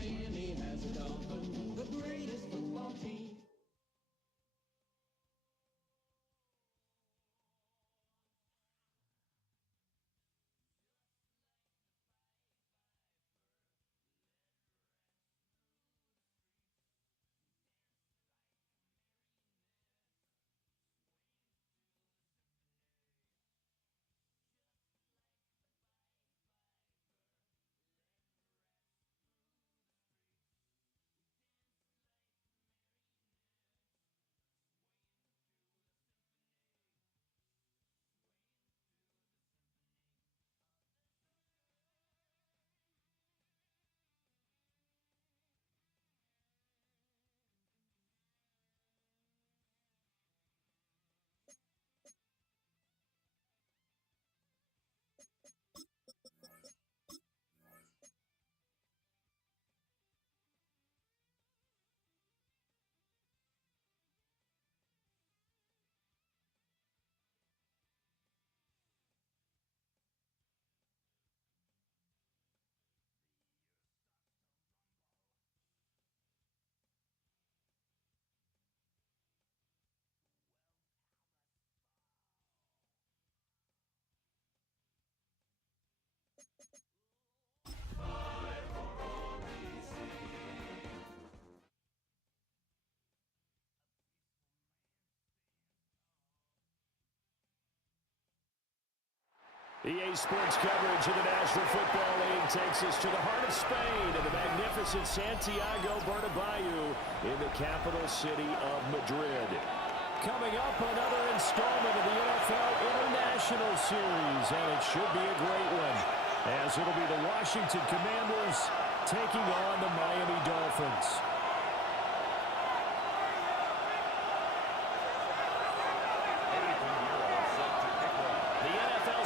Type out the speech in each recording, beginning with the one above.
Miami has a Dolphin, the greatest football team. EA Sports coverage of the National Football League takes us to the heart of Spain and the magnificent Santiago Bernabeu in the capital city of Madrid. Coming up, another installment of the NFL International Series, and it should be a great one, as it'll be the Washington Commanders taking on the Miami Dolphins.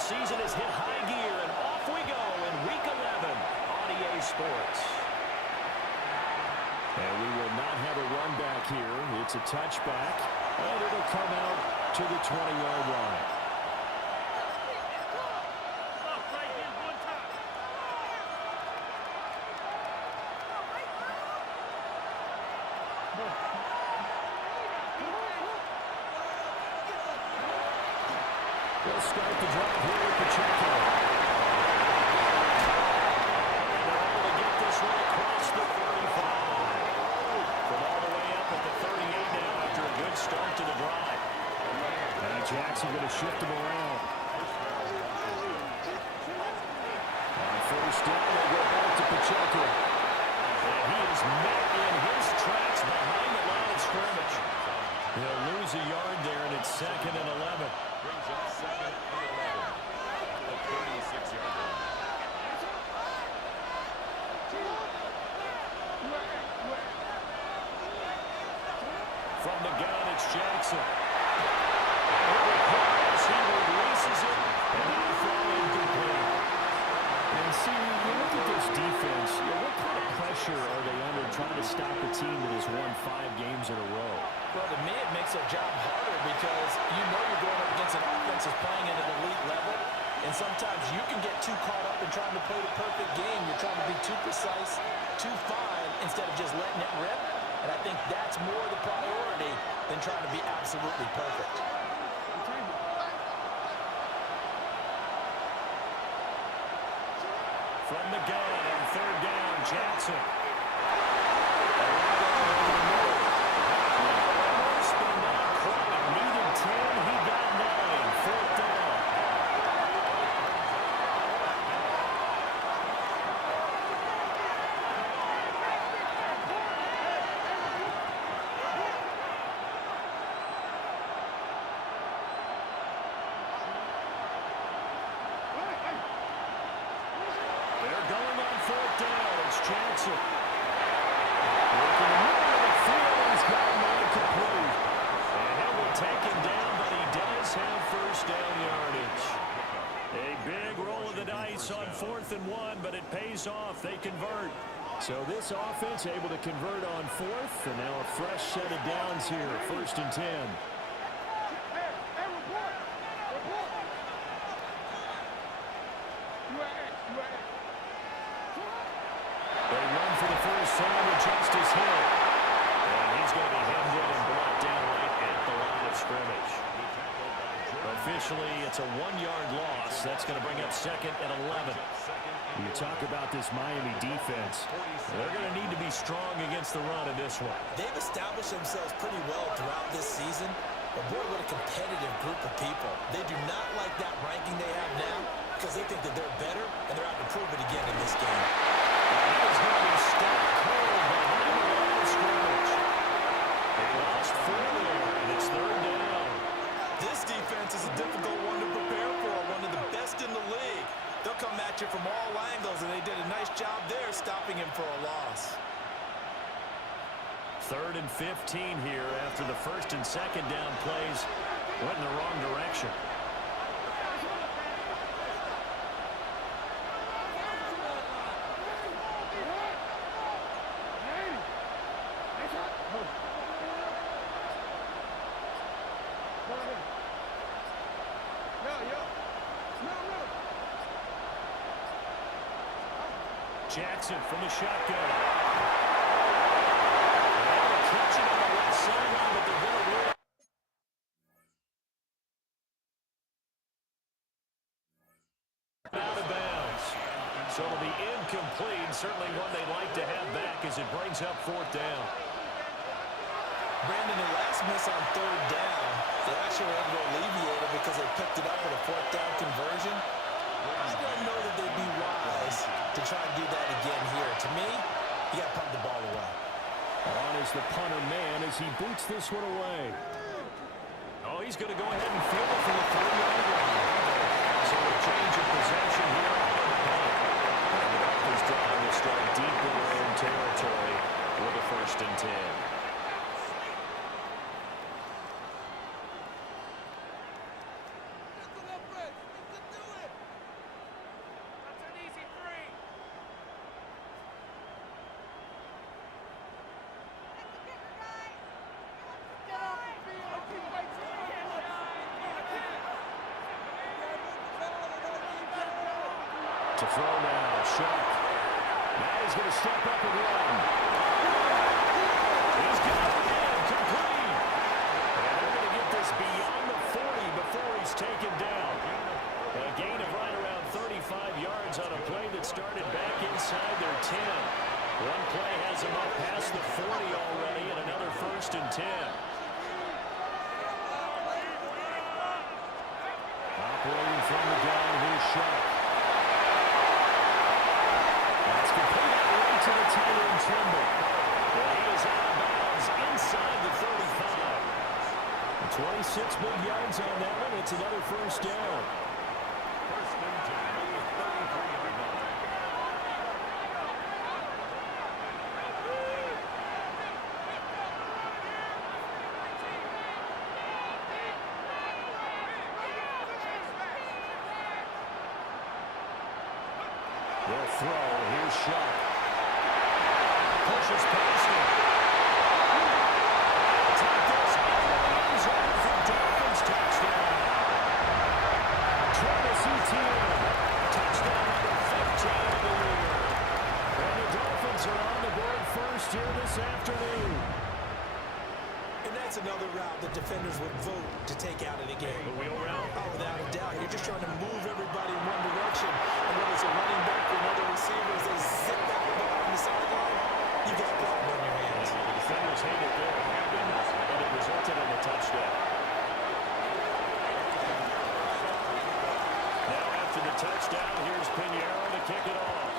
Season has hit high gear, and off we go in Week 11 on EA Sports. And we will not have a run back here. It's a touchback, and it'll come out to the 20-yard line. They'll start the drive here with Pacheco. And they're able to get this one across the 35. From all the way up at the 38 now after a good start to the drive. And Jackson going to shift him around. On first down, they go back to Pacheco. And he is met in his tracks behind the line of scrimmage. He'll lose a yard there, and it's 2nd and 11. Brings up 2nd and 11. The 36-yard line. From the gun, it's Jackson. He releases it, and he'll fall incomplete. And see, you look at this defense, what kind of pressure are they under trying to stop a team that has won 5 games in a row? Well, to me, it makes their job harder because you know you're going up against an offense that's playing at an elite level, and sometimes you can get too caught up in trying to play the perfect game. You're trying to be too precise, too fine, instead of just letting it rip. And I think that's more the priority than trying to be absolutely perfect. From the gun on 3rd down, Jackson. Needed 10, he got 9. 4th down. They're going on 4th down. It's Jackson. Looking in the middle of the field, he's got him incomplete. And he will take him down, but he does have first down yardage. A big roll of the dice on 4th and 1, but it pays off. They convert. So this offense able to convert on 4th, and now a fresh set of downs here, 1st and 10. They run for the first someone to Justice Hill. And he's going to be hemmed in and brought down right at the line of scrimmage. Officially, it's a 1-yard loss. That's going to bring up 2nd and 11. You talk about this Miami defense. They're going to need to be strong against the run in this one. They've established themselves pretty well throughout this season. But boy, what a competitive group of people. They do not like that ranking they have now because they think that they're better, and they're out to prove it again in this game. He is going to be stopped cold behind the line of scrimmage. They lost 4 there, and it's 3rd down. This defense is a difficult one to prepare for, one of the best in the league. They'll come at you from all angles, and they did a nice job there stopping him for a loss. 3rd and 15 here after the 1st and 2nd down plays went in the wrong direction. Jackson from the shotgun. Catch it on the left sideline, but they're going to win. Out of bounds. So it'll be incomplete. Certainly one they'd like to have back as it brings up 4th down. Brandon, the last miss on 3rd down, they actually were able to alleviate it because they picked it up with a 4th down conversion. I don't know that they'd be wise to try and do that again here. To me, you got to pump the ball away. On is the punter man as he boots this one away. Oh, he's going to go ahead and field it from the 3-yard line. So a change of possession here. And the Dolphins drive will start deep in their own territory with a 1st and 10. To throw now, Sharp. Now he's going to step up and run. He's got it in, complete. And they're going to get this beyond the 40 before he's taken down. A gain of right around 35 yards on a play that started back inside their 10. One play has him up past the 40 already, and another 1st and 10. Operating from the gun, here's Sharp. To the tight end Trimble. Well, he is out of bounds inside the 35. 26 big yards on that one. It's another 1st down. 1st and 10 at the 33-yard line. They'll throw. Here's Sharp. Pushes past him. Take this into the end zone for Dolphins touchdown. Travis Etienne, touchdown number 15 of the year. And the Dolphins are on the board first here this afternoon. And that's another route that defenders would vote to take out of the game. The wheel route? Oh, without a doubt. You're just trying to move everybody in one direction. And whether it's a running back or another receiver, as they zip that ball on the sideline, you've got a problem on your hands. The defenders hate it there, but it resulted in a touchdown. Now after the touchdown, here's Pinheiro to kick it off.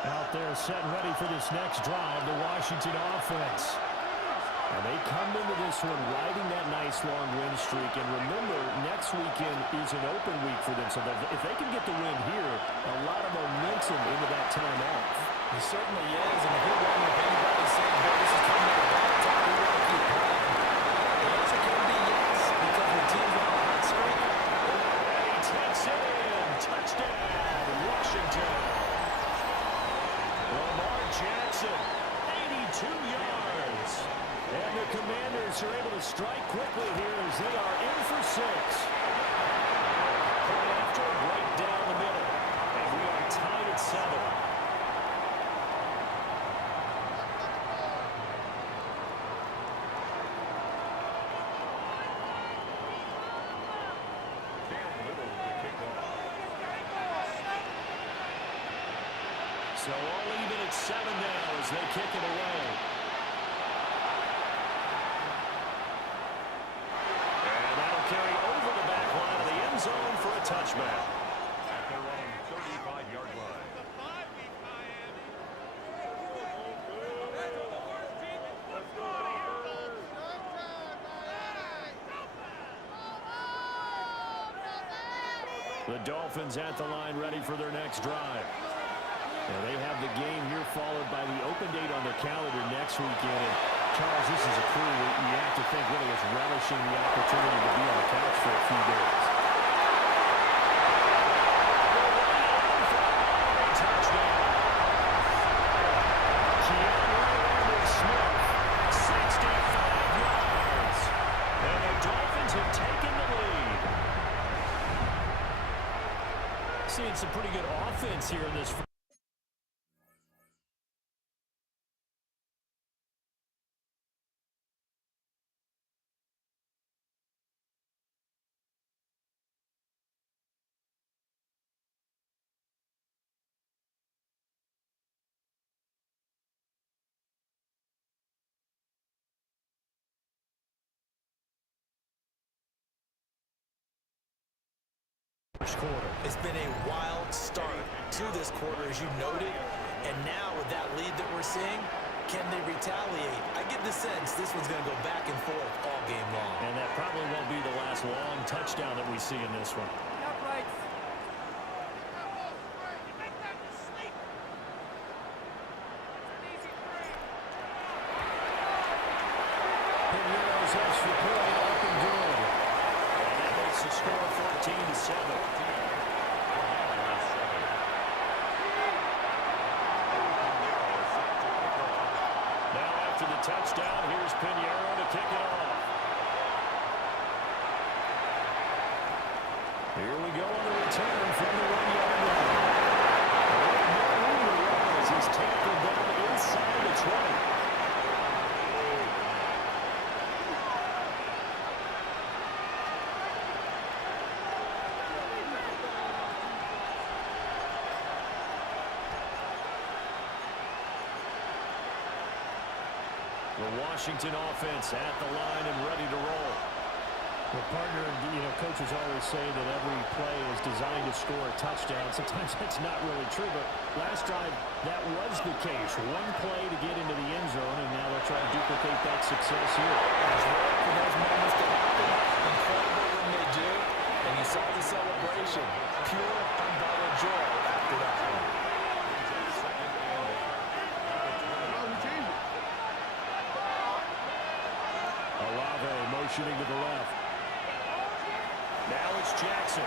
Out there set and ready for this next drive, the Washington offense. And they come into this one riding that nice long win streak. And remember, next weekend is an open week for them. So if they can get the win here, a lot of momentum into that time off. It certainly is. And if you're wondering if anybody's saying, hey, this is coming at a bad time, we want to keep playing. So all even at 7 now as they kick it away. And that'll carry over the back line of the end zone for a touchback. At their own 35-yard line. The Dolphins at the line ready for their next drive. Now they have the game here followed by the open date on their calendar next weekend. And Charles, this is a crew that you have to think really is relishing the opportunity to be on the couch for a few days. Touchdown. Keanu Smith, 65 yards. And the Dolphins have taken the lead. Seeing some pretty good offense here in this. Quarter. It's been a wild start to this quarter, as you noted. And now with that lead that we're seeing, can they retaliate? I get the sense this one's going to go back and forth all game long. And that probably won't be the last long touchdown that we see in this one. Pinero's extra point up and good. And that makes the score 14-7. Touchdown. Here's Pinheiro to kick it off. Here we go on the return from the 1-yard line. No room to run as he's tackled down inside the 20. The Washington offense at the line and ready to roll. Well, partner, coaches always say that every play is designed to score a touchdown. Sometimes that's not really true, but last drive, that was the case. One play to get into the end zone, and now they're trying to duplicate that success here. That's right for those moments to happen. Incredible when they do. And you saw the celebration. Pure, unbridled joy after that one. Olave motioning to the left. Now it's Jackson.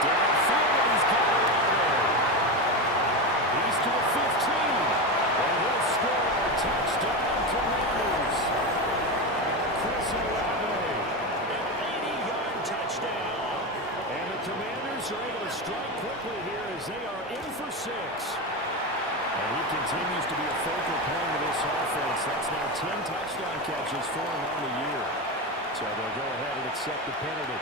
Downfield, he's got Olave. He's to the 15. And he'll score a touchdown, Commanders. Chris Olave, an 80-yard touchdown. And the Commanders are able to strike quickly here as they are in for 6. And he continues to be a focal point of this offense. That's now 10 touchdown catches for him on the year. So they'll go ahead and accept the penalty.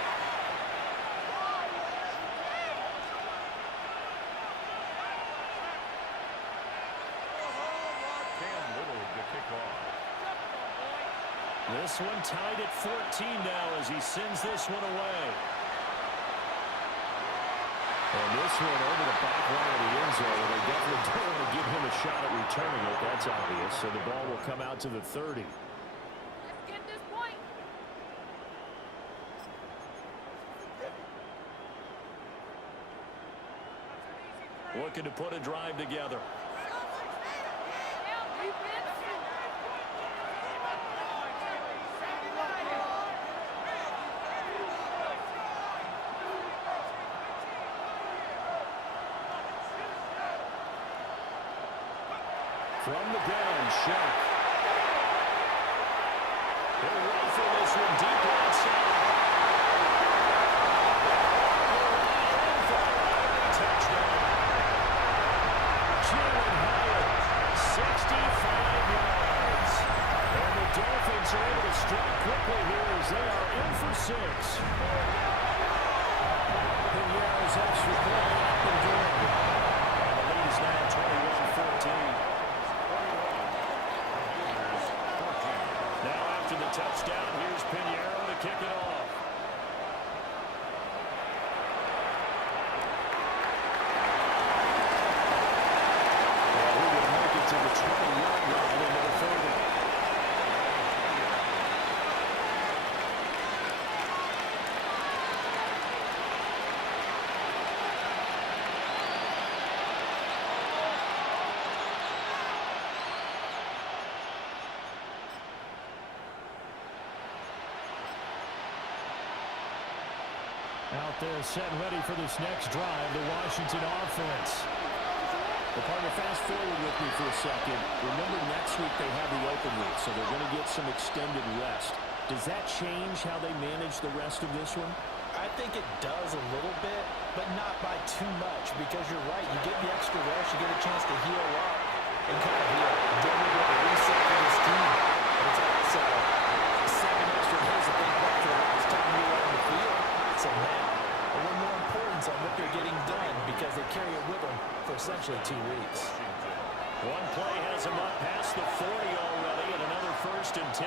Cam Little to kick off. This one tied at 14 now as he sends this one away. And this one over the back line of the end zone. They definitely don't want to give him a shot at returning it. That's obvious. So the ball will come out to the 30. Let's get this point. Looking to put a drive together. From the gun, Shaq. He'll rifle this one deep outside. Touchdown. Jalen Hyatt, 65 yards. And the Dolphins are able to strike quickly here as they are in for 6. Pinheiro's extra point up and good. touchdown. Here's Pinheiro to kick it off. Well, he will make it to the 20-yard line and no further. Out there set and ready for this next drive, the Washington offense. Well, partner, fast forward with me for a second. Remember, next week they have the open week, so they're going to get some extended rest. Does that change how they manage the rest of this one? I think it does a little bit, but not by too much, because you're right. You get the extra rest, you get a chance to heal up and kind of get a bit of a reset for this team. But it's also 7 extra days to think back to the last time you were on the field. So now, a little more importance on what they're getting done because they carry it with them for essentially 2 weeks. One play has him up past the 40 already, and another 1st and 10.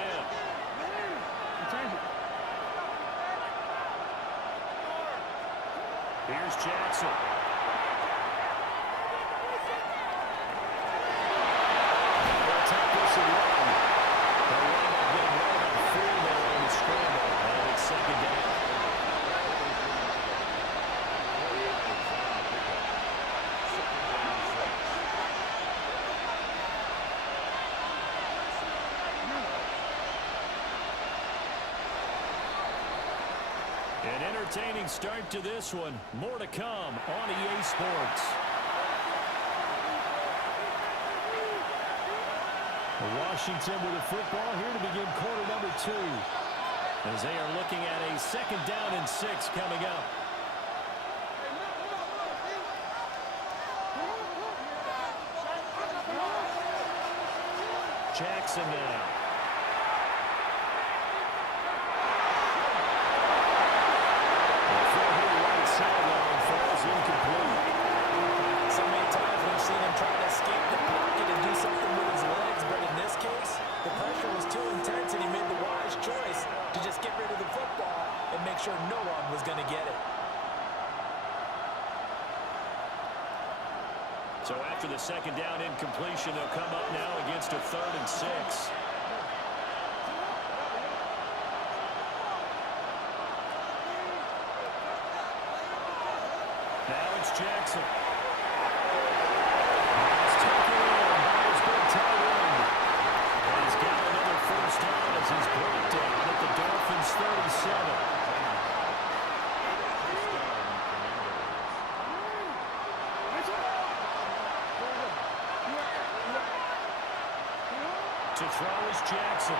Here's Jackson. They'll take this and run. They'll run up getting right on the field there on the scramble, and it's 2nd down. An entertaining start to this one. More to come on EA Sports. Washington with the football here to begin quarter number 2. As they are looking at a 2nd down and 6 coming up. Jackson now. So many times we've seen him try to escape the pocket and do something with his legs, but in this case, the pressure was too intense and he made the wise choice to just get rid of the football and make sure no one was going to get it. So after the 2nd down incompletion, they'll come up now against a 3rd and 6. Now it's Jackson. It's taken in by his big tight end. And he's got another 1st down as he's brought down at the Dolphins' 37. To throw is Jackson.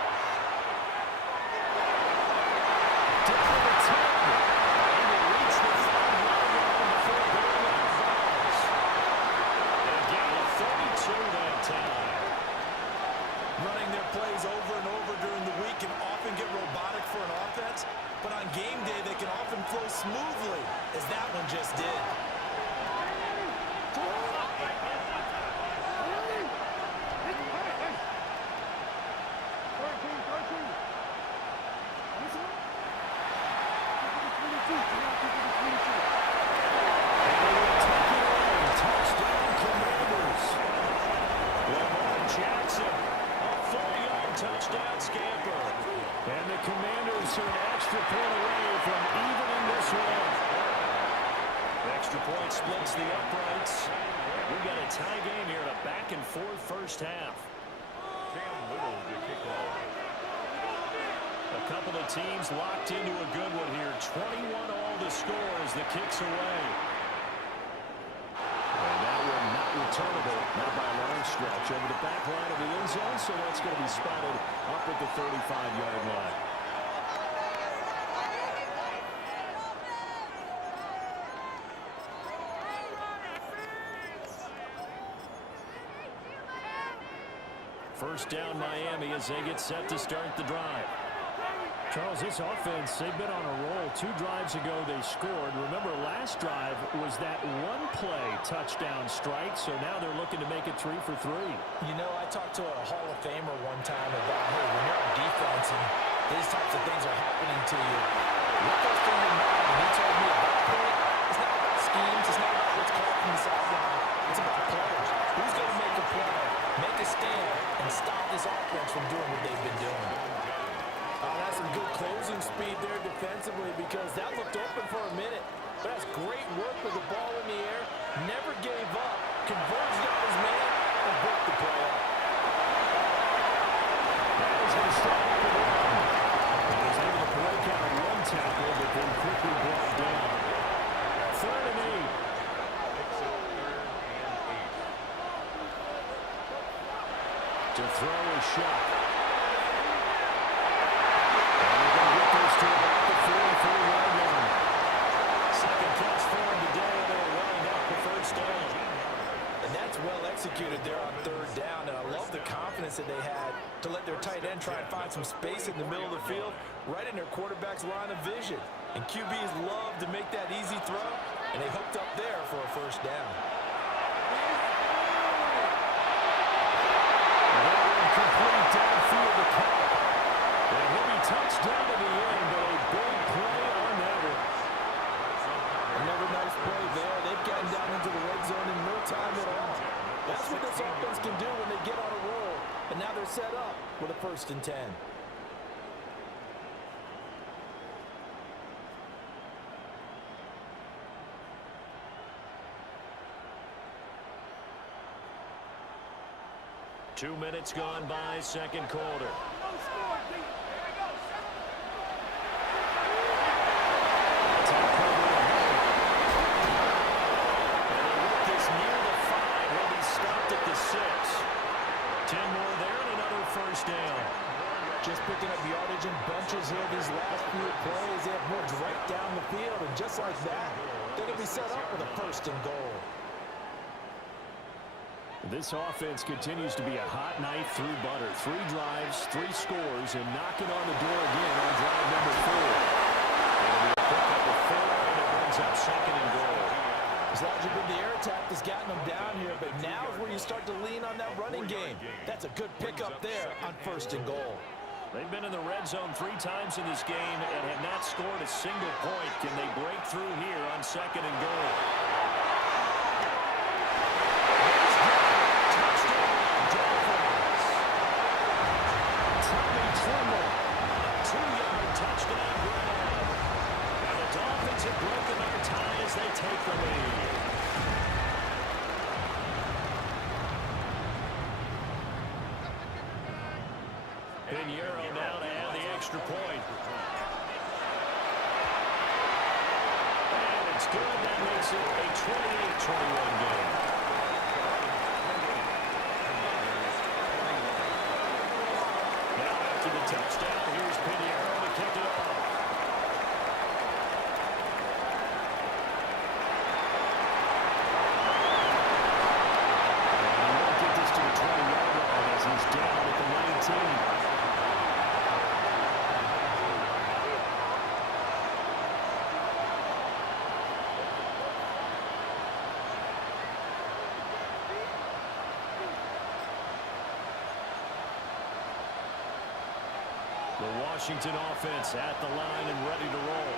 Down to the 10. And they reach the 5-yard line before going out of bounds. A gain of 32 that time. Running their plays over and over during the week can often get robotic for an offense, but on game day they can often flow smoothly, as that one just did. Touchdown scamper. And the Commanders are an extra point away from evening this one. Extra point splits the uprights. We've got a tie game here in a back-and-forth 1st half. Cam Little to kick off. A couple of teams locked into a good one here. 21 all the score as the kick's away. And that one not returnable, not by a long stretch. Over the back line of the end zone, so that's going to be spotted up at the 35-yard line. First down Miami as they get set to start the drive. Charles, this offense, they've been on a roll. 2 drives ago they scored. Remember, last drive was that one-play touchdown strike, so now they're looking to make it 3 for 3. You know, I talked to a Hall of Famer one time about, hey, when you're on defense and these types of things are happening to you, what goes through your mind? And he told me at that point, it's not about schemes, it's not about what's called from the sideline. It's about players. Who's going to make a play, make a stand, and stop this offense from doing what they've been doing? That's some good closing speed there defensively because that looked open for a minute. But that's great work with the ball in the air. Never gave up. Converged on his man and broke the play up. That is going to start up the run. He was able to break out one tackle, but then quickly brought down. 3rd and 8. To throw a shot. And we're going to get this to about the 44-yard line. Second catch for him today, and they'll wind up the first down. And that's well executed there on 3rd down. And I love the confidence that they had to let their tight end try and find some space in the middle of the field, right in their quarterback's line of vision. And QBs love to make that easy throw, and they hooked up there for a first down. Complete downfield to Cup. And he'll be touchdown at the end, but a big play on that one. Another nice play there. They've gotten down into the red zone in no time at all. That's what this offense can do when they get on a roll. And now they're set up with a 1st and 10. Two minutes gone by, second quarter. Just picking up yardage in bunches here these last few plays. They have moved right down the field, and just like that, they're going to be set up with a 1st and goal. This offense continues to be a hot knife through butter. 3 drives, 3 scores, and knocking on the door again on drive number 4. And we'll pick up a 4, and it brings up 2nd and goal. It's largely been the air attack that's gotten them down here, but now is where you start to lean on that running game. That's a good pickup there on 1st and goal. They've been in the red zone 3 times in this game and have not scored a single point. Can they break through here on 2nd and goal? Tommy Tremble, 2-yard touchdown grab. And the Dolphins have broken their tie as they take the lead. Pinheiro now to add the extra point. And it's good. That makes it a 28-21 game. Now after the touchdown, here's Pinheiro to kick it off. And he won't get this to the 20-yard line as he's down at the 19. The Washington offense at the line and ready to roll.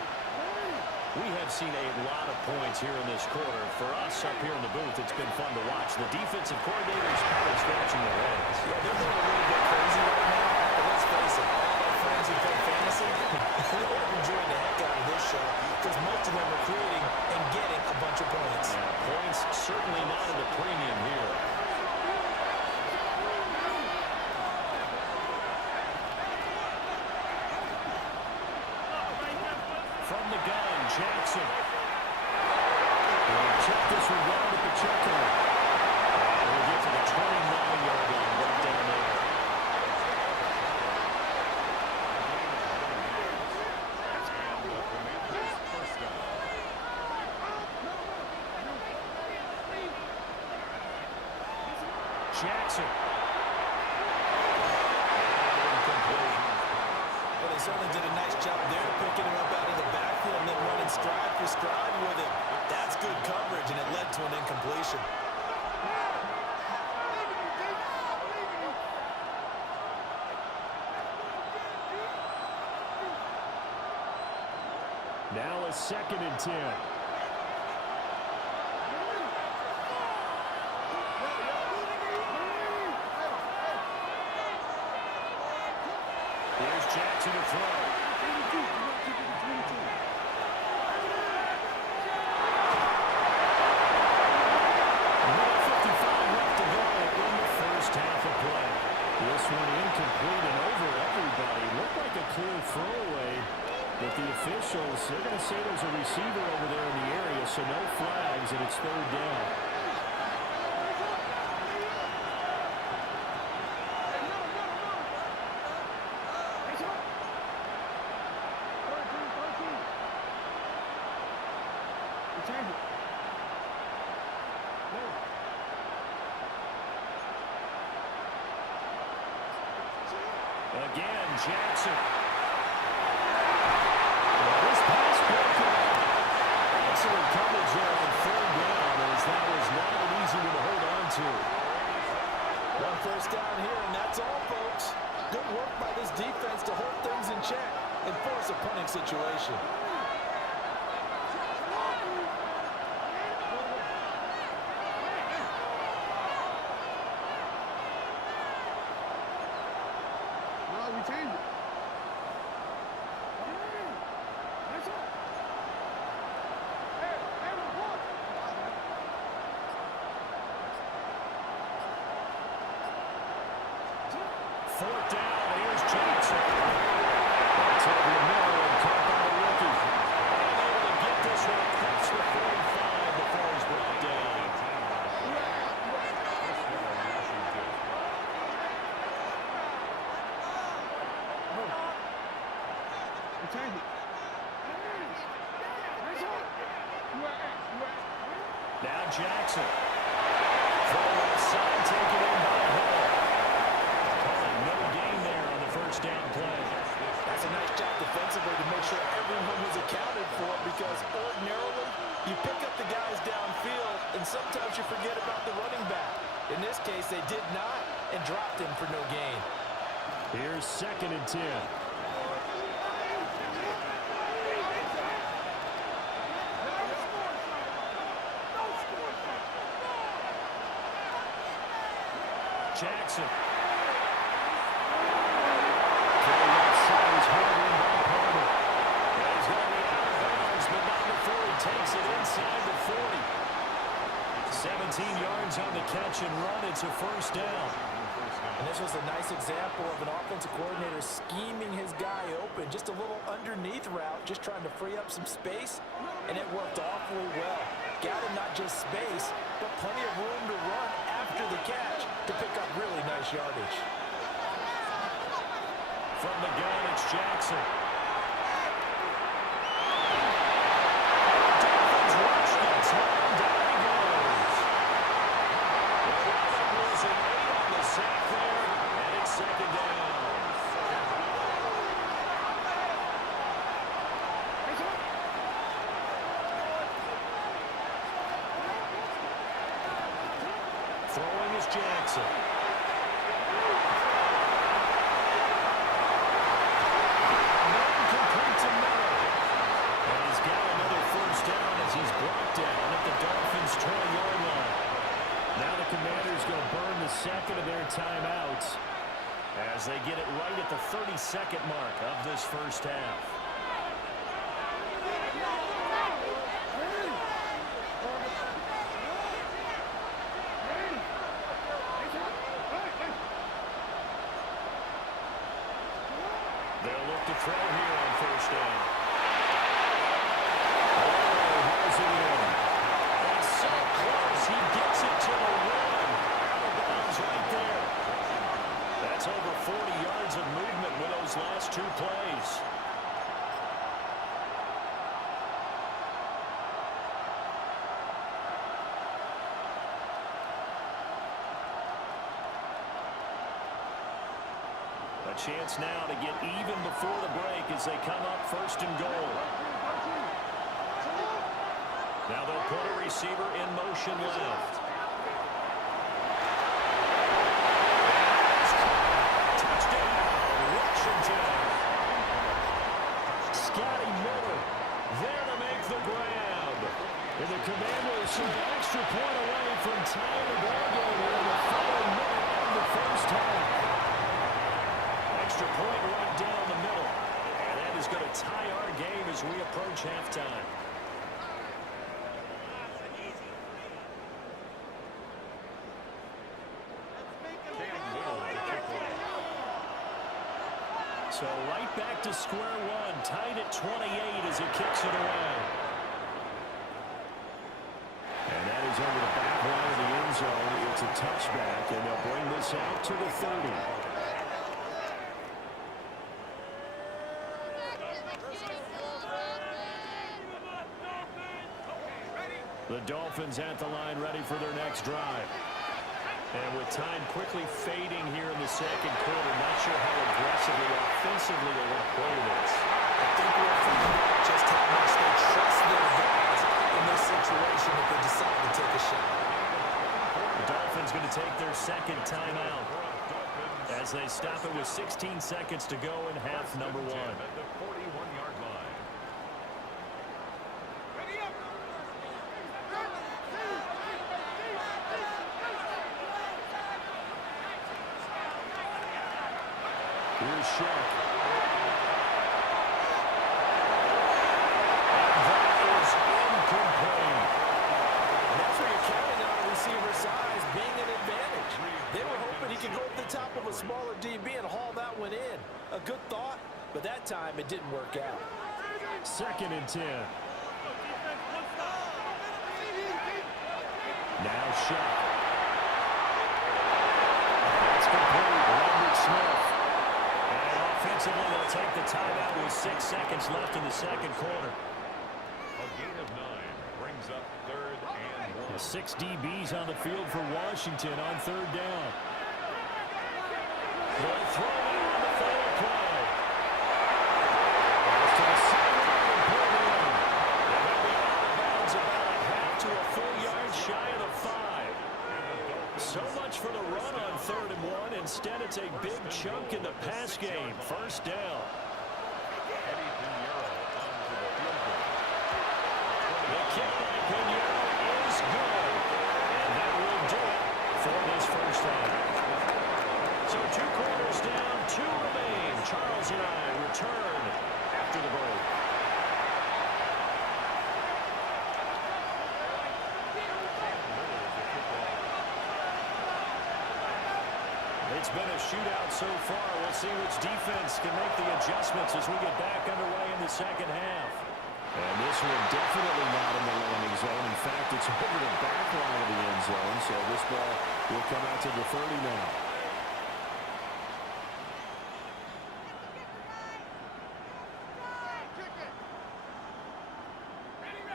We have seen a lot of points here in this quarter. For us up here in the booth, it's been fun to watch. The defensive coordinators probably scratching their heads. Yeah, they're going a little bit crazy right now, but let's face it, all our friends who play fantasy, they're enjoying the heck out of this show because most of them are creating and getting a bunch of points. Yeah, points certainly not at a premium here. From the gun, Jackson. He'll check this one down at the checkout. We'll get to the 29-yard line right down there. Jackson. Incomplete. Well, they certainly did a nice job there picking him up out of the backfield and then running stride for stride with him. That's good coverage, and it led to an incompletion. Now a 2nd and 10. Here's Jackson to throw. Another 55 left to go in the first half of play. This one incomplete and over everybody. Looked like a clear throwaway, but the officials, they're going to say there's a receiver over there in the area, so no flags, and it's 3rd down. Again, Jackson. This pass broken. Excellent coverage there on 3rd down, as that was not an easy one to hold on to. One first down here, and that's all, folks. Good work by this defense to hold things in check and force a punting situation. Fourth down, here's Jackson. That's over the middle and caught by the rookie. Able to get this one across the 45 before he's brought down. Now Jackson. Throw left side, taken in by Hall. No gain there on the first down play. That's a nice job defensively to make sure everyone was accounted for, because ordinarily you pick up the guys downfield and sometimes you forget about the running back. In this case, they did not and dropped him for no gain. Here's 2nd and 10. Jackson. Throw left side is hard in by Palmer. And he's going to be out of bounds, but not before he takes it inside the 40. 17 yards on the catch and run. It's a first down. And this was a nice example of an offensive coordinator scheming his guy open. Just a little underneath route, just trying to free up some space, and it worked awfully well. Got him not just space, but plenty of room to run after the catch to pick up really nice yardage. From the gun, it's Jackson. Dolphins rushed it. Down he goes. That was an 8 on the sack there, and it's 2nd down. Throwing is Jackson. Complete to Miller. And he's got another first down as he's brought down at the Dolphins' 20-yard line. Now the Commanders going to burn the 2nd of their timeouts as they get it right at the 32nd mark of this first half. They'll look to throw here on first down. Has it in. It's so close. He gets it to the 1. Out of bounds right there. That's over 40 yards of movement with those last 2 plays. A chance now to get even before the break as they come up 1st and goal. Now they'll put a receiver in motion left. Touchdown, Washington. Scotty Miller the grab. And the Commanders are an extra point away from tying the ball game here in the final minute of the first half. Extra point right down the middle. And that is going to tie our game as we approach halftime. So right back to square one, tied at 28 as he kicks it away. And that is over the back line of the end zone. It's a touchback, and they'll bring this out to the 30. The Dolphins at the line, ready for their next drive. And with time quickly fading here in the second quarter, not sure how aggressively, offensively they want to play this. I think we'll find out just how much they trust their guys in this situation if they decide to take a shot. The Dolphins going to take their second timeout as they stop it with 16 seconds to go in half number one. At the 41-yard line. Here's Shaq. That's where you're counting on a receiver size being an advantage. They were hoping he could go over the top of a smaller DB and haul that one in. A good thought, but that time it didn't work out. 2nd and 10. Now Shaq. That's complete. Lambert Smith. And offensively, they'll take the timeout with 6 seconds left in the second quarter. A gain of 9 brings up 3rd and 1. 6 DBs on the field for Washington on 3rd down. They'll throw it on the final play. Pass to the sideline and put it in. And they'll be out of bounds about a half to a full yard shy of the 5. So much for the run on 3rd and 1. Instead, it's a big chunk in the pass game. First down. Eddie Pinheiro onto the field goal. The kick by Pinheiro is good. And that will do it for this first half. So 2 quarters down, 2 remain. Charles and I return after the break. It's been a shootout so far. We'll see which defense can make the adjustments as we get back underway in the second half. And this one definitely not in the landing zone. In fact, it's over the back line of the end zone. So this ball will come out to the 30 now.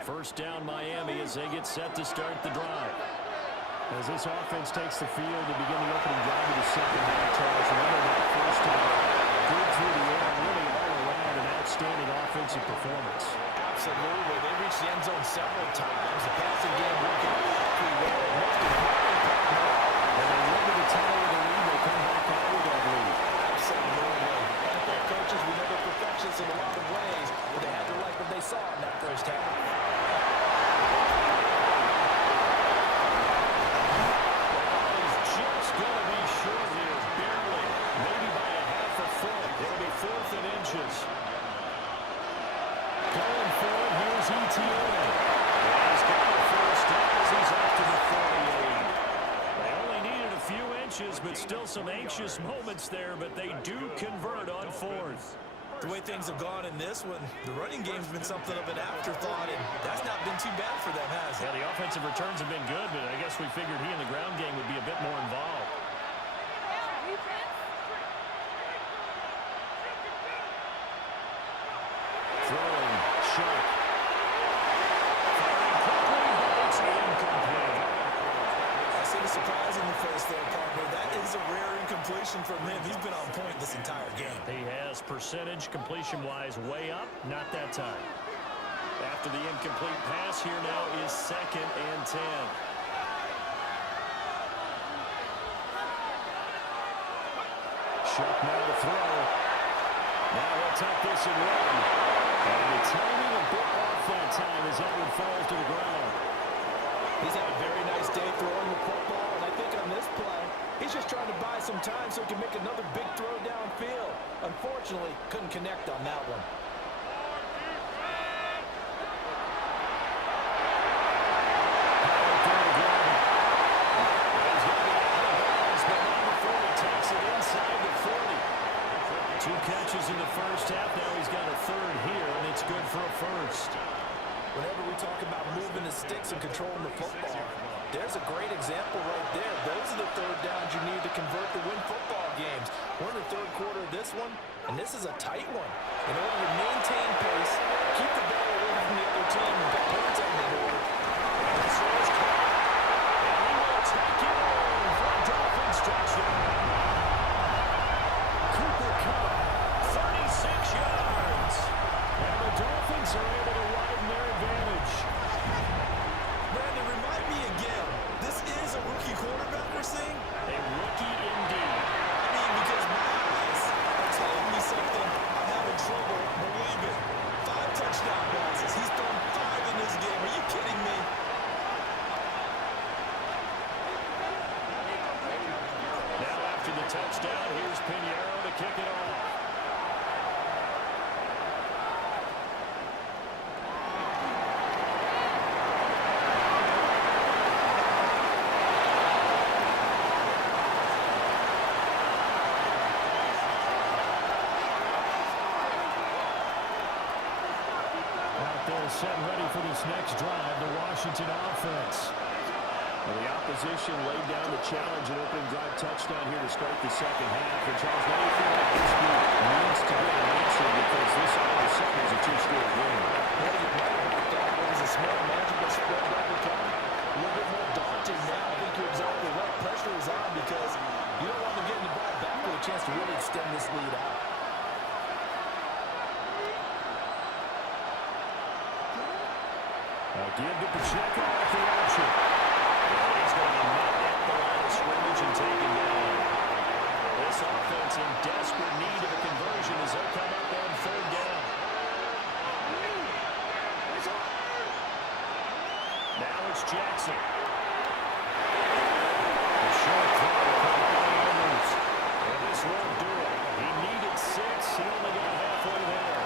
First down Miami as they get set to start the drive. As this offense takes the field to begin the opening drive of the second half, Charles, remember that first half, good through the air, really all around an outstanding offensive performance. Absolutely. They reached the end zone several times. The passing game working out pretty well. Most importantly, And they limited the time with the lead. They come back out with that lead. absolutely. NFL coaches, we know they're perfectionists in a lot of ways, but they had to like what they saw in that first half. Going for it, here's Etienne. He's got the first down as he's up to the 48. They only needed a few inches, but still some anxious moments there, but they do convert on 4th. The way things have gone in this one, the running game's been something of an afterthought, and that's not been too bad for them, has it? Yeah, the offensive returns have been good, but I guess we figured he in the ground game would be a bit more involved. Throwing, Sharp. Firing quickly, but it's incomplete. I see the surprise in the face there, partner. That is a rare incompletion from him. He's been on point this entire game. He has percentage completion-wise way up, not that time. After the incomplete pass, here now is 2nd and 10. Sharp now to throw. Now he'll take this and run. And the timing a bit off that time as as that one falls to the ground. He's had a very nice day throwing the football, and I think on this play, he's just trying to buy some time so he can make another big throw downfield. Unfortunately, couldn't connect on that one. Two catches in the first half. Now he's got a third here, and it's good for a first. Whenever we talk about moving the sticks and controlling the football, there's a great example right there. Those are the third downs you need to convert to win football games. We're in the third quarter of this one, and this is a tight one. In order to maintain pace, keep the ball away from the other team, and put points on the board. And so it's caught. And he will take it in for a Dolphins touchdown. Cooper Kupp, 36 yards. And the Dolphins are able to widen their advantage. Brandon, remind me again, this is a rookie quarterback we're seeing? A rookie indeed. I mean, because my eyes are telling me something I'm having trouble believing. 5 touchdown passes. He's thrown 5 in this game. Are you kidding me? Now after the touchdown, here's Pinheiro to kick it off. Set ready for this next drive, the Washington offense. Well, the opposition laid down the challenge and opening drive touchdown here to start the second half. And Charles, now you feel like this group needs to get an answer because this all of a sudden is a two-score game. Well, you're right. That was a small manageable spread overcome. A little bit more daunting now. I think you're exactly right. Pressure is on because you don't want to get the ball back with a chance to really extend this lead out. Give to Pacheco off the option. And he's going to net at the line of scrimmage and taken down. This offense in desperate need of a conversion as they come up on third down. Now it's Jackson. The short throw caught by Andrews. And this won't do it. He needed 6. He only got halfway there.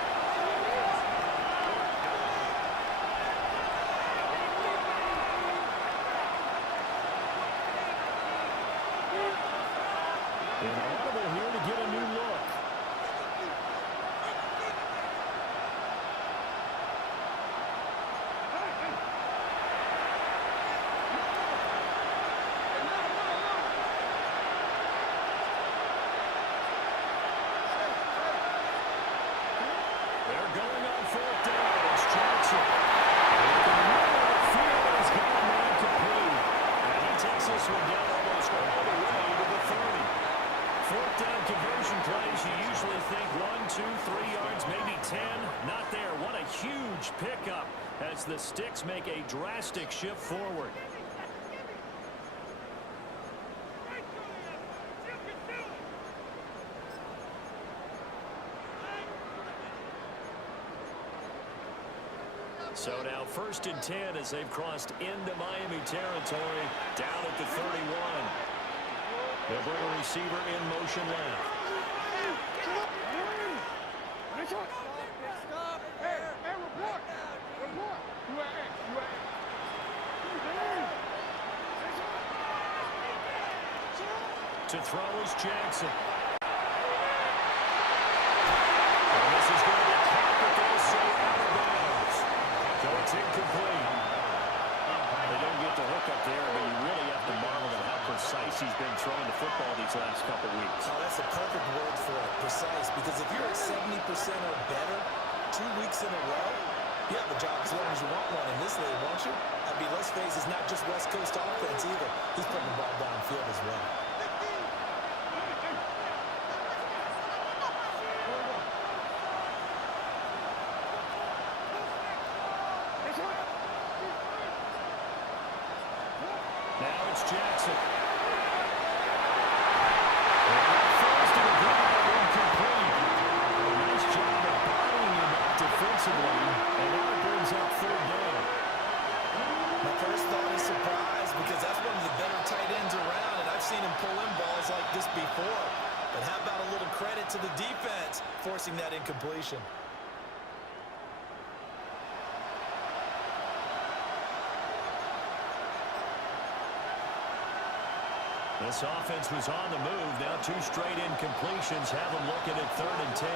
An audible here to get a new look. They're going on fourth down. It's Jackson. In the middle of the field, he's got a man complete. And he takes this one down almost all the way to the 30. Fourth down conversion plays, you usually think 1, 2, 3 yards, maybe 10. Not there. What a huge pickup as the Sticks make a drastic shift forward. So now 1st and 10 as they've crossed into Miami territory, down at the 31. They'll bring a receiver in motion left. To throw is Jackson. And this is going to be caught, but they'll say out of bounds. So it's incomplete. They don't get the hook up there, but you really have to marvel at how precise he's been throwing the football these last couple weeks. Oh, that's a perfect word for it, precise, because if you're at 70% or better 2 weeks in a row, you have a job as long as you want one in this league, won't you? I mean, let's face it, it's not just West Coast offense either. He's putting the ball downfield as well. Now it's Jackson. And falls to the ground, incomplete. A nice job of bottling him up defensively, and now it brings up third down. completion. This offense was on the move. Now 2 straight incompletions have them looking at 3rd and 10.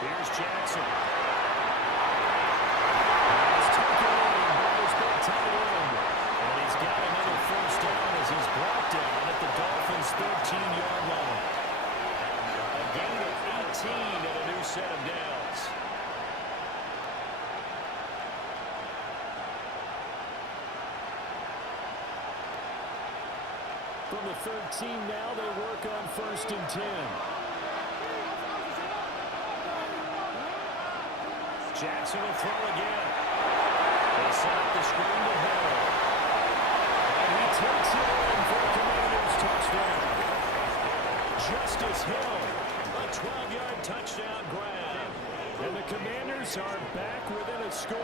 Here's Jackson. He's taken in. Ball's been tied in. And he's got another first down as he's brought down at the Dolphins' 13-yard line. A gain of 18 and a new set of downs. From the 13 now, they work on 1st and 10. Jackson will throw again. They set up the screen to Hill. And he takes it in for a Commanders touchdown. Justice Hill, a 12-yard touchdown grab. And the Commanders are back within a score.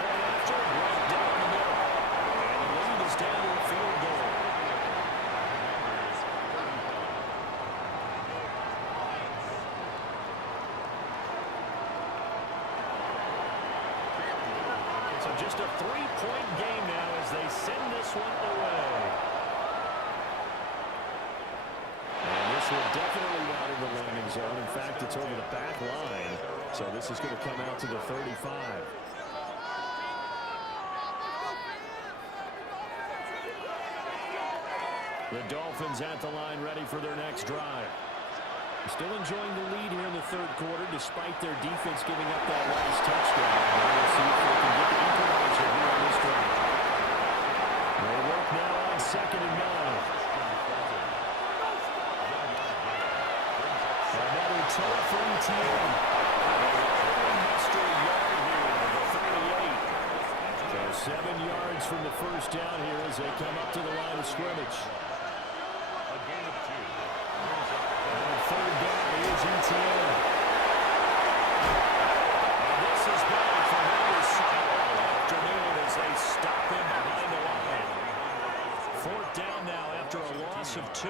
Point after, right down the middle. And the lead is down to a field goal. So just a 3-point game now as they send this one away. And this will definitely out in the landing zone. In fact, it's over the back line. So this is going to come out to the 35. The Dolphins at the line ready for their next drive. Still enjoying the lead here in the 3rd quarter despite their defense giving up that last touchdown. We'll see if they can get the equalizer here on this drive. They work now on 2nd and 9. Another tough for ETN. Muster yard here to the 38. So 7 yards from the first down here as they come up to the line of scrimmage. A gain of 2. On 3rd down, here's ETN. And this is bad for Raiders all afternoon as they stop him behind the line. 4th down now after a loss of 2.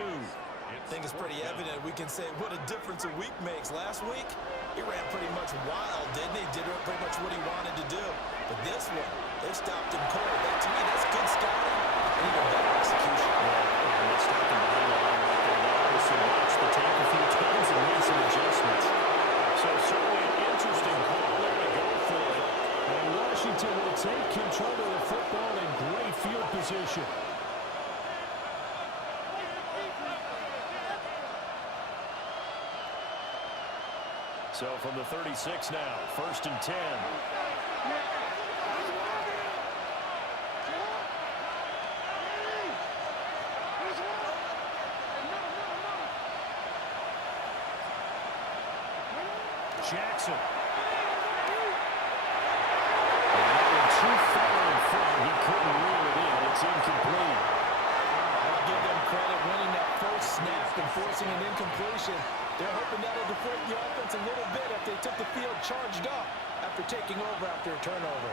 I think it's pretty evident. We can say what a difference a week makes. Last week, he ran pretty much wild, didn't he? Did pretty much what he wanted to do. But this one, they stopped him cold. To me, that's good scouting and even better execution. And they stopped him behind the line right there. They obviously watched the tape a few times and made some adjustments. So certainly an interesting call there to go for it. And Washington will take control of the football in great field position. So from the 36 now, 1st and 10. Jackson. Too far in front, he couldn't reel it in. It's incomplete. I'll give them credit winning that first snap and forcing an incompletion. They're hoping that'll deflate the offense a little bit if they took the field charged up after taking over after a turnover.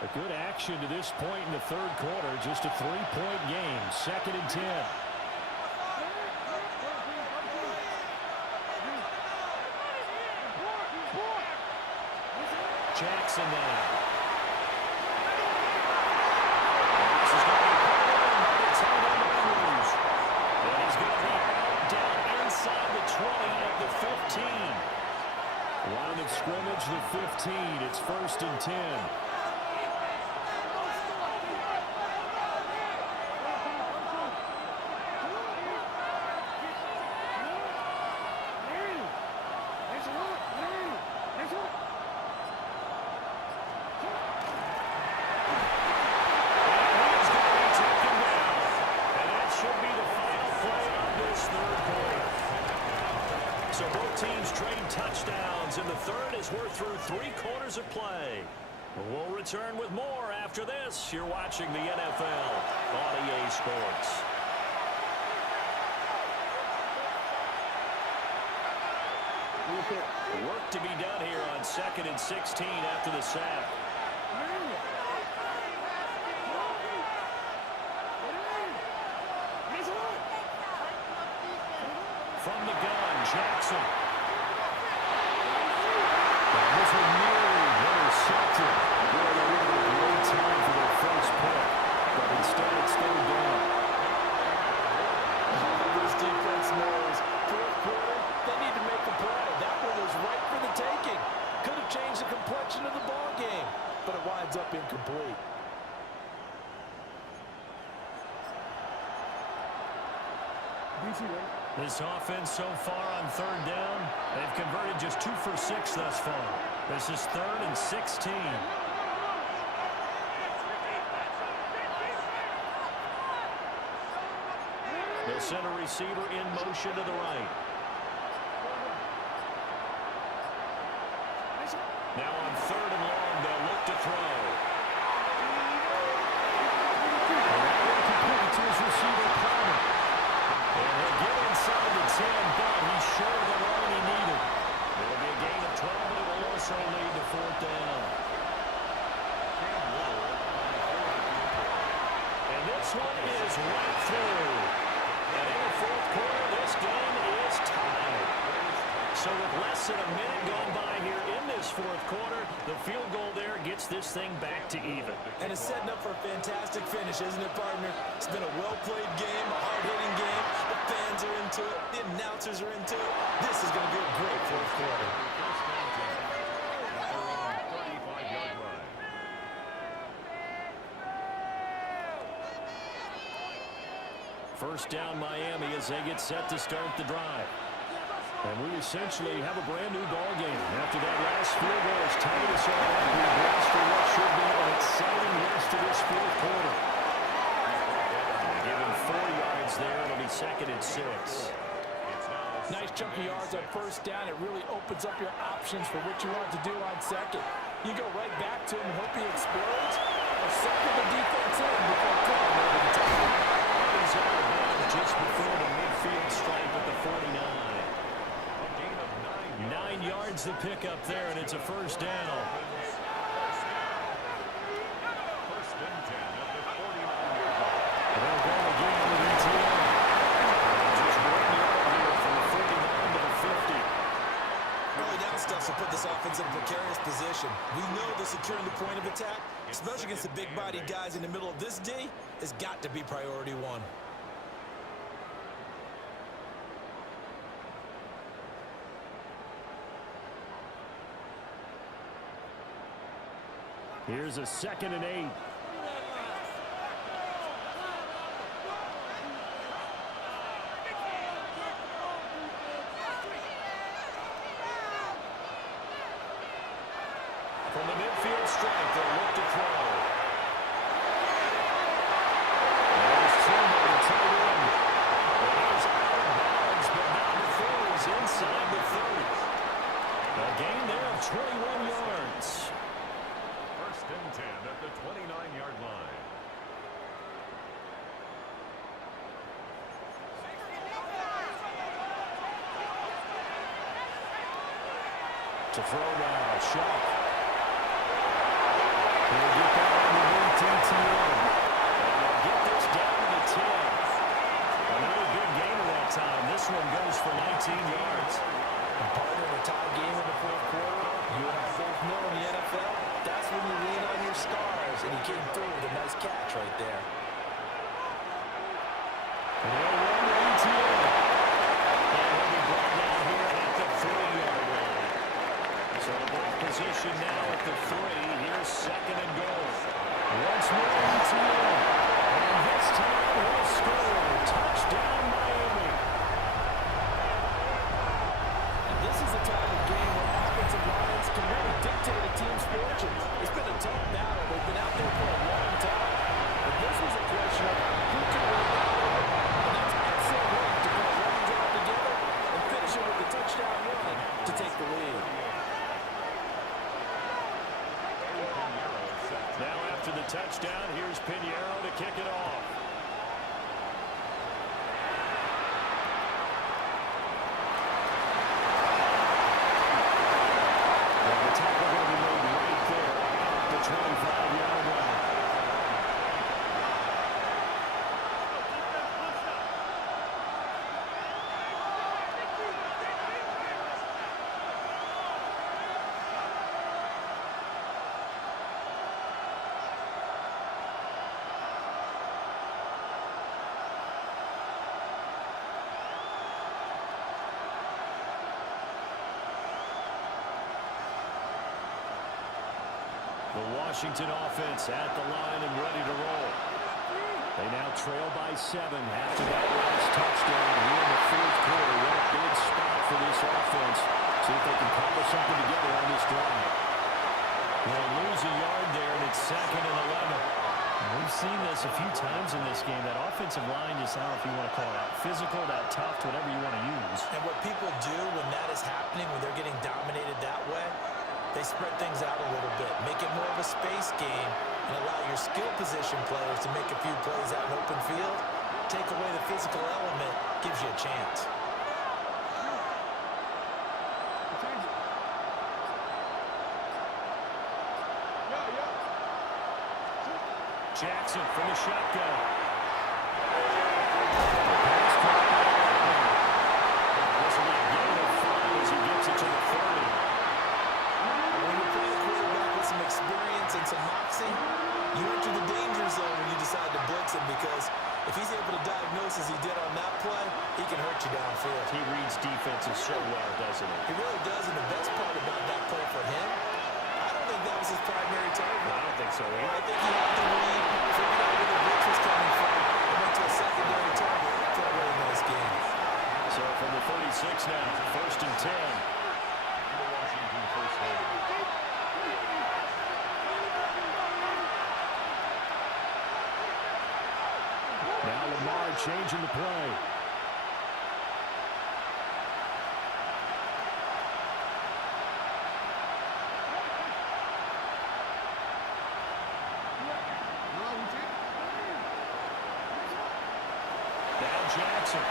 A good action to this point in the 3rd quarter. Just a 3-point game. 2nd and 10. Jackson now. This is going to be put in by the tight end Andrews. And he's going to be out down inside the 20 at the 15. Line of scrimmage, the 15. It's 1st and 10. So both teams trade touchdowns in the 3rd as we're through 3 quarters of play. We'll return with more after this. You're watching the NFL on EA Sports. Work to be done here on 2nd and 16 after the sack. From the gun, Jackson. And this one nearly intercepted. Boy, they would have been a great time for their first pick, but instead it's third down. This defense knows fourth quarter, they need to make a play. That one was right for the taking. Could have changed the complexion of the ball game, but it winds up incomplete. This offense so far on third down, they've converted just 2 for 6 thus far. This is 3rd and 16. The center receiver in motion to the right. Now on 3rd and long, they'll look to throw. And that one completed to his receiver, Palmer. And he'll get inside the 10, but he's short of the run he needed. It'll be a gain of 12, but it will also lead to 4th down. And this one is right through. And in the 4th quarter, this game is tied. So with less than a minute gone by here in this 4th quarter, the field goal there gets this thing back to even. And it's setting up for a fantastic finish, isn't it, partner? It's been a well-played game, a hard-hitting game. The fans are into it. The announcers are into it. This is going to be a great 4th quarter. First down Miami as they get set to start the drive. And we essentially have a brand new ball game. After that last field goal has tied us all up, we brace for what should be an exciting rest of this 4th quarter. Given 4 yards there, it'll be 2nd and 6. Nice chunky yards on first down. It really opens up your options for what you want to do on 2nd. You go right back to him and hope he explodes, or circle the defense in before throwing over the top. He's out of bounds just before the midfield stripe at the 49. 9 yards to pick up there, and it's a first down. They'll go again with ETN. Just 1 yard here from the 49 to the 50. Early down stuff will put this offense in a precarious position. We know that securing the point of attack, especially against the big-bodied guys in the middle of this D, has got to be priority 1. Here's a 2nd and 8. From the midfield stripe, they'll look to throw. There's Trimble, the tight end. He's out of bounds, but not before he's inside the 30. A gain there of 21 yards. 1st and 10 at the 29-yard line. To throw now, Sharp. He'll get that on the ATTN. And they'll get this down to the 10. Another big gain that time. This one goes for 19 yards. And partner, in a tie game in the 4th quarter, you and I both know in the NFL, that's when you lean on your stars, and he came through with a nice catch right there. And they'll run to ETN. And he'll be brought down here at the 3-yard line. So the ball position now at the 3. Here's 2nd and goal. Once more ETN. And this time he'll score. Touchdown Miami. And this is the type of game where offensive lines can really dictate a team's fortunes. It's been a tough battle. They've been out there for a long time. But this was a question of who can win that one, and that's first down. Here's Pinheiro to kick it off. And the tackle going to be made right there at the 25-yard line. The Washington offense at the line and ready to roll. They now trail by 7 after that last touchdown here in the fourth quarter. What a big spot for this offense. See if they can cobble something together on this drive. They'll lose a yard there, and it's 2nd and 11. We've seen this a few times in this game. That offensive line, just I don't know if you want to call it out physical, that tough, whatever you want to use. And what people do when that is happening, when they're getting dominated that way, they spread things out a little bit, make it more of a space game, and allow your skill position players to make a few plays out in open field. Take away the physical element, gives you a chance. Jackson from the shotgun. This will be a gain of 5 as he gets it to the 30. When you play a quarterback with some experience and some moxie, you enter the danger zone when you decide to blitz him, because if he's able to diagnose as he did on that play, he can hurt you downfield. He reads defenses so well, doesn't he? He really does, and the best part about that play for him, I don't think that was his primary target. I don't think so either. I think he had to read, figured out where the blitz was coming from, and went to a secondary target for a really nice game. So from the 36 now, 1st and 10. The Washington first down. Now Lamar changing the play. Now Jackson.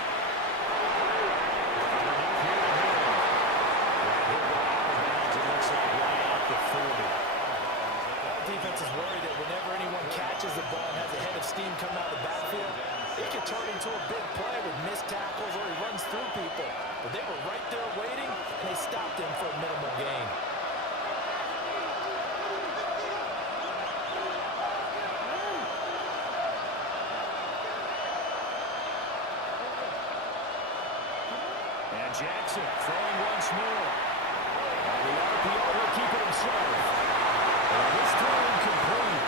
Defense is worried that whenever anyone catches the ball and has a head of steam come out of the backfield, it can turn into a big play with missed tackles or he runs through people. But they were right there waiting, and they stopped him for a minimal gain. And Jackson throwing once more. The RPO will keep it himself. And this throw incomplete.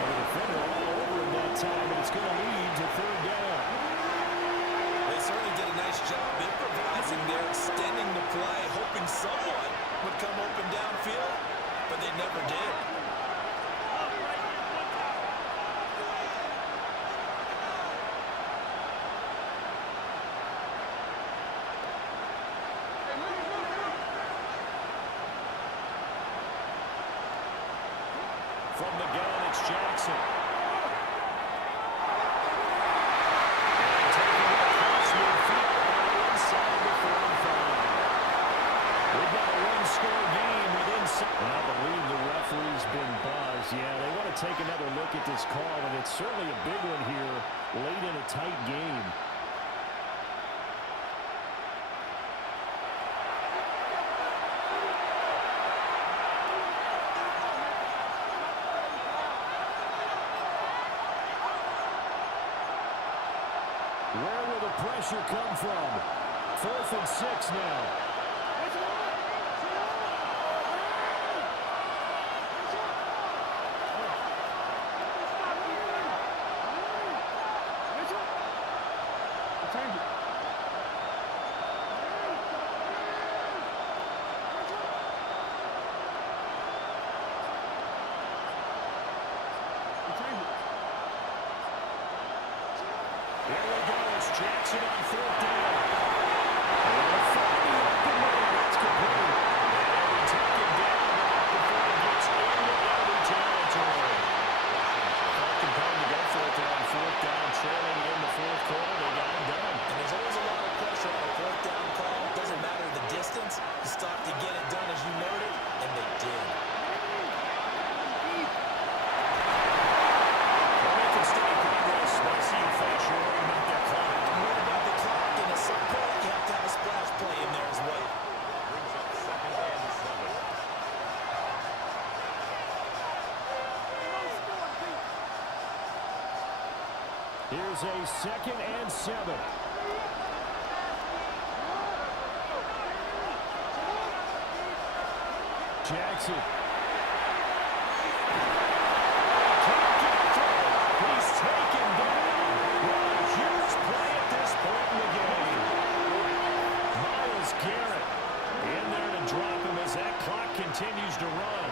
And the defender all over him that time, and it's going to lead to 3rd down. They certainly did a nice job improvising there, extending the play, hoping someone would come open downfield, but they never did. From the gun, it's Jackson. Taking it across midfield and inside the 45. We've got a one-score game within. And I believe the referee's been buzzed. Yeah, they want to take another look at this call, and it's certainly a big one here late in a tight game. Where will the pressure come from? 4th and 6 now. There we go. It's Jackson on 4th down. And finally up the middle. It's complete. And they take him down right before he gets into enemy territory. is a 2nd and 7. Jackson. Can't get through. He's taken down. What a huge play at this point in the game. Myles Garrett in there to drop him as that clock continues to run.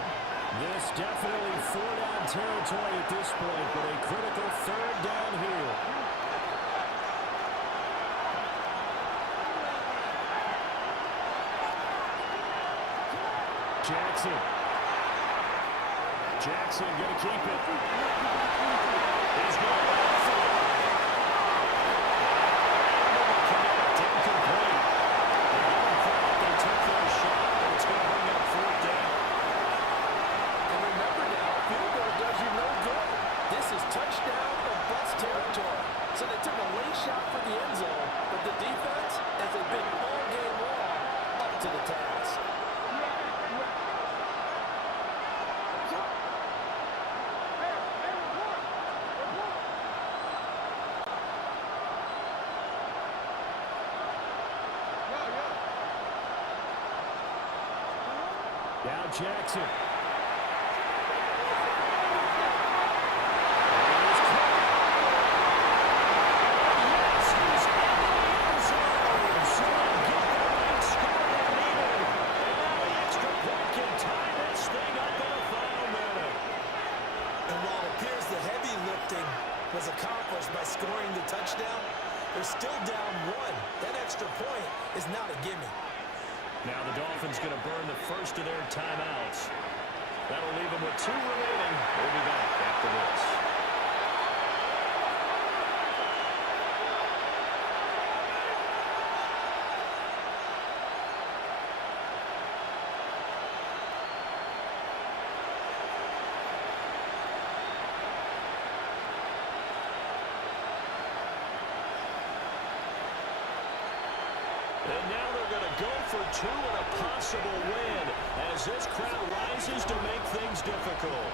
This definitely 4-down territory at this point, but a critical 3rd down here. Jackson going to keep it. He's going to for it. Incomplete. They took their shot, but it's going to bring up 4th down. And remember now, field goal does you no good. This is touchdown or bust territory. So they took a late shot for the end zone, but the defense, as they've been all game long, up to the task. Now Jackson. Was accomplished by scoring the touchdown. They're still down 1. That extra point is not a gimme. Now the Dolphins going to burn the first of their timeouts. That'll leave them with 2 remaining. We'll be back after this. And now they're going to go for 2 and a possible win as this crowd rises to make things difficult.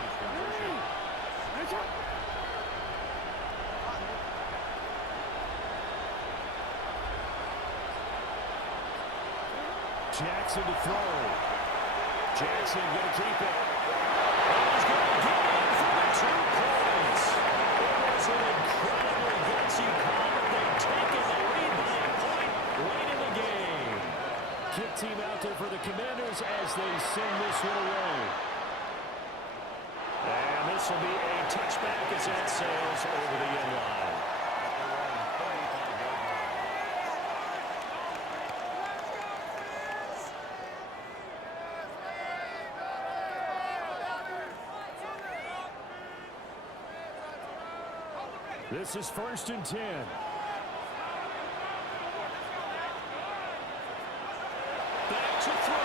Jackson to throw. Jackson going to keep it. He's going to get in for the 2 points. It was an incredibly gutsy call, but they've taken the lead by a point late in the game. Kick team out there for the Commanders as they send this one away. And this will be a touchback as that sails over the end line. This is 1st and 10. Back to throw.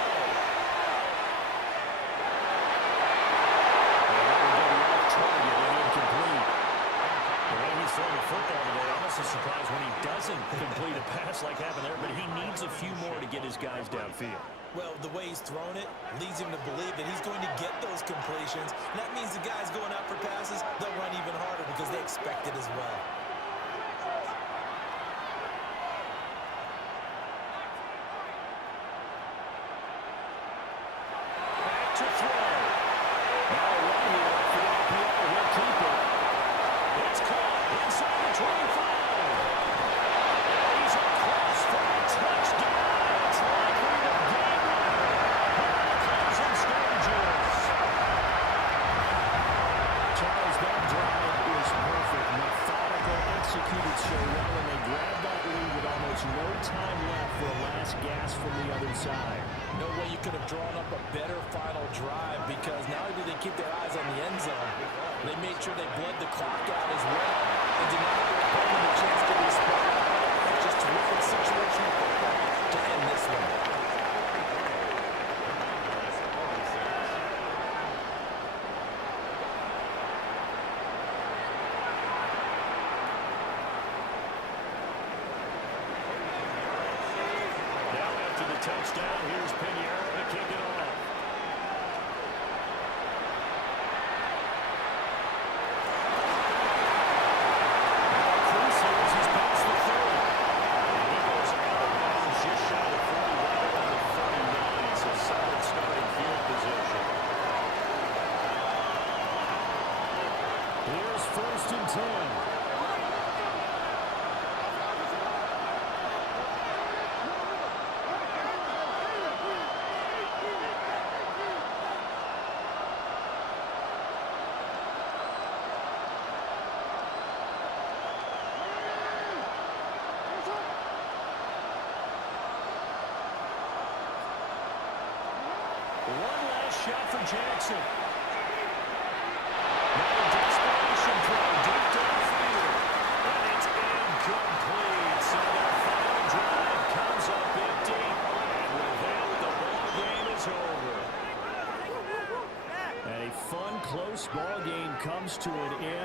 Target and incomplete. The way he's throwing the football today, I'm also surprised when he doesn't complete a pass like happened there, but he needs a few more to get his guys downfield. Well, the way he's thrown it leads him to believe that he's going to get those completions. And that means the guys going out for passes, they'll run even harder because they expect it as well. Back to throw. Now a run here for the RPO. He'll keep it. It's caught inside the 25. He's across for a touchdown. It's likely the game winner. Clemson Sturgis. Charles, that drive is perfect. Methodical, executed so well, and they grabbed that lead with almost no time left for a last gasp from the other side. No way you could have drawn up a better final drive because not only did they keep their eyes on the end zone, they made sure they bled the clock out as well and denied their opponent a chance to respond. Just terrific situational football to end this one. Now after the touchdown, here's Pinheiro to kick it off. Cruise One last shot for Jackson. Now a desperation throw deep downfield. And it's incomplete. So their final drive comes up empty. And with that, the ball game is over. And a fun, close ball game comes to an end.